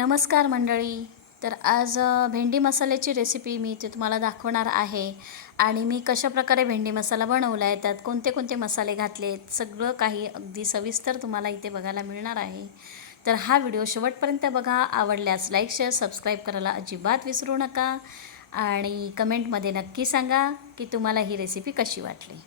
नमस्कार मंडळी. तर आज भेंडी मसाल्याची रेसिपी मी इथे तुम्हाला दाखवणार आहे. आणि मी कशाप्रकारे भेंडी मसाला बनवला आहे, त्यात कोणते कोणते मसाले घातलेत, सगळं काही अगदी सविस्तर तुम्हाला इथे बघायला मिळणार आहे. तर हा व्हिडिओ शेवटपर्यंत बघा. आवडल्यास लाईक शेअर सबस्क्राईब करायला अजिबात विसरू नका. आणि कमेंटमध्ये नक्की सांगा की तुम्हाला ही रेसिपी कशी वाटली.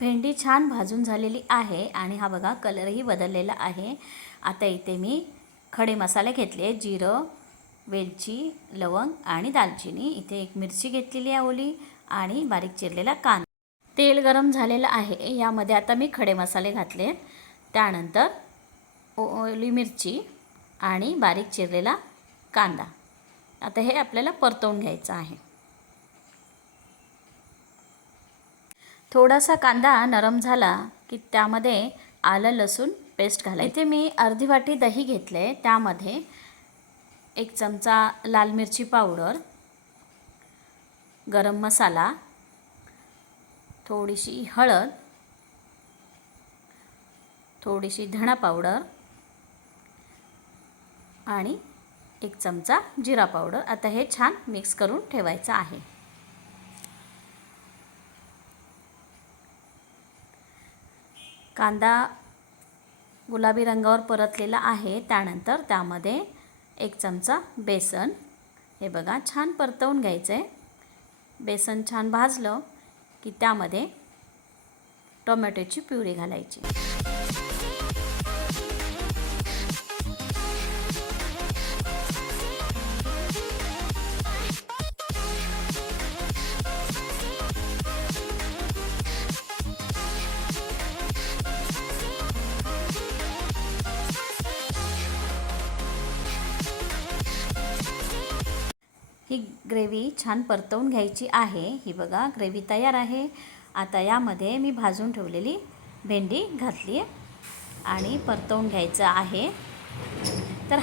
भेंडी छान भाजून झालेली आहे आणि हा बघा कलरही बदललेला आहे. आता इथे मी खडे मसाले घेतले, जिरं, वेलची, लवंग आणि दालचिनी. इथे एक मिरची घेतलेली आहे ओली आणि बारीक चिरलेला कांदा. तेल गरम झालेलं आहे. यामध्ये आता मी खडे मसाले घातले, त्यानंतर ओली मिरची आणि बारीक चिरलेला कांदा. आता हे आपल्याला परतवून घ्यायचं आहे. थोडासा कांदा नरम झाला की त्यामध्ये आलं लसूण पेस्ट घालायची. इथे मी अर्धी वाटी दही घेतले, त्यामध्ये 1 चमचा लाल मिरची पावडर, गरम मसाला, थोडीशी हळद, थोडीशी धणा पावडर आणि 1 चमचा जिरा पावडर. आता हे छान मिक्स करून ठेवायचं आहे. कांदा गुलाबी रंगावर परतलेला आहे. त्यानंतर त्यामध्ये 1 चमचा बेसन, हे बघा छान परतवून घ्यायचं आहे. बेसन छान भाजलं की त्यामध्ये टोमॅटोची प्युरी घालायची. ही ग्रेव्ही छान परतवून घ्यायची आहे. ही बघा ग्रेव्ही तयार आहे. आता यामध्ये मी भाजून ठेवलेली भेंडी घातली आणि परतवून घ्यायचं आहे. तर